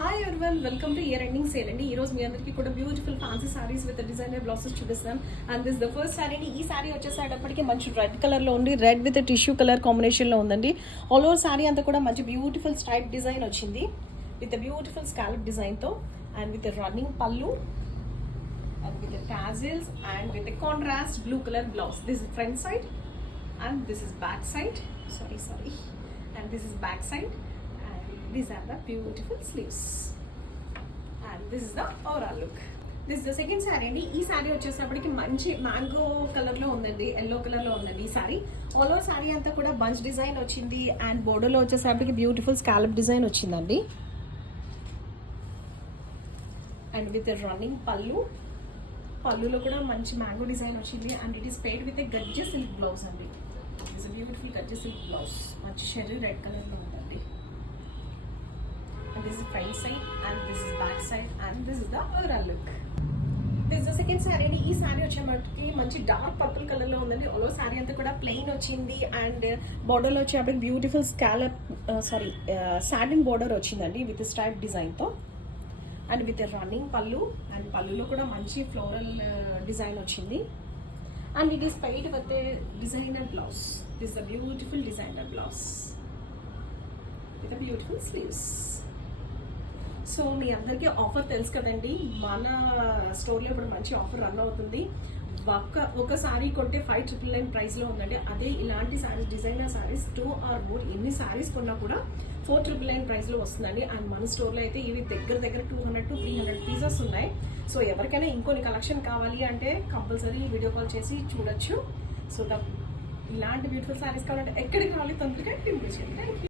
Hi everyone, welcome to year ending sale అండి. ఈ రోజు మీ అందరికీ కూడా beautiful fancy saris with designer blouses చూపిస్తాను. And this the first sari అండి. ఈ సారీ వచ్చేసేటప్పటికి మంచి రెడ్ కలర్ లో ఉంది. Red with tissue colour combination లో ఉందండి. ఆల్ ఓవర్ సారీ అంతా కూడా మంచి బ్యూటిఫుల్ స్ట్రైప్ డిజైన్ వచ్చింది విత్ బ్యూటిఫుల్ స్కాలప్ డిజైన్ తో అండ్ విత్ రన్నింగ్ పళ్ళు and with the tassels and with the contrast blue color blouse. This is front side and this is back side. Sorry. And this is back side. These are the beautiful sleeves and this is the overall look. This is the second saree అండి. ఈ sorry వచ్చేసరికి మంచి mango colour లో ఉందండి, yellow colour లో ఉందండి. ఈ sorry all over sari అంతా కూడా బంచ్ డిజైన్ వచ్చింది అండ్ బోర్డర్ లో వచ్చేసరికి బ్యూటిఫుల్ స్కాలప్ డిజైన్ వచ్చిందండి అండ్ విత్ రన్నింగ్ పళ్ళులో కూడా మంచి మ్యాంగో డిజైన్ వచ్చింది and it is paired with గజ్జె సిల్క్ బ్లౌజ్ అండి. ఇట్స్ బ్యూటిఫుల్ గజ్జె సిల్క్ బ్లౌజ్ మంచి షెర్రీ రెడ్ కలర్ లో ఉందండి. And this is front side and this is back side and this is the overall look. This is the second saree అండి. ఈ sorry వచ్చేటప్పటికి మంచి dark purple colour లో ఉందండి. ఆల్ సారీ అంతా కూడా ప్లెయిన్ వచ్చింది అండ్ బోర్డర్ లో వచ్చేటప్పటికి బ్యూటిఫుల్ స్కాలప్ సాటిన్ బోర్డర్ వచ్చిందండి విత్ స్ట్రైప్ డిజైన్ తో అండ్ విత్ రన్నింగ్ పళ్ళు అండ్ పళ్ళులో కూడా మంచి ఫ్లోరల్ డిజైన్ వచ్చింది and it is paired with designer blouse. This the beautiful designer blouse with beautiful sleeves. So మీ అందరికీ ఆఫర్ తెలుసు కదండి, మన స్టోర్లో ఇప్పుడు మంచి ఆఫర్ రన్ అవుతుంది. ఒక సారీ కొంటే 5,999 ప్రైస్లో ఉందండి. అదే ఇలాంటి saris designer saris 2 or more ఎన్ని సారీస్ కొన్నా కూడా 4,999 ప్రైస్లో వస్తుందండి. అండ్ మన స్టోర్లో అయితే ఇవి దగ్గర 200 to 300 పీసెస్ ఉన్నాయి. సో ఎవరికైనా ఇంకొన్ని కలెక్షన్ కావాలి అంటే కంపల్సరీ వీడియో కాల్ చేసి చూడొచ్చు. సో ఇలాంటి బ్యూటిఫుల్ సారీస్ కావాలంటే ఎక్కడికి కావాలి తొందరగా పింక్ చేయండి. Thank you.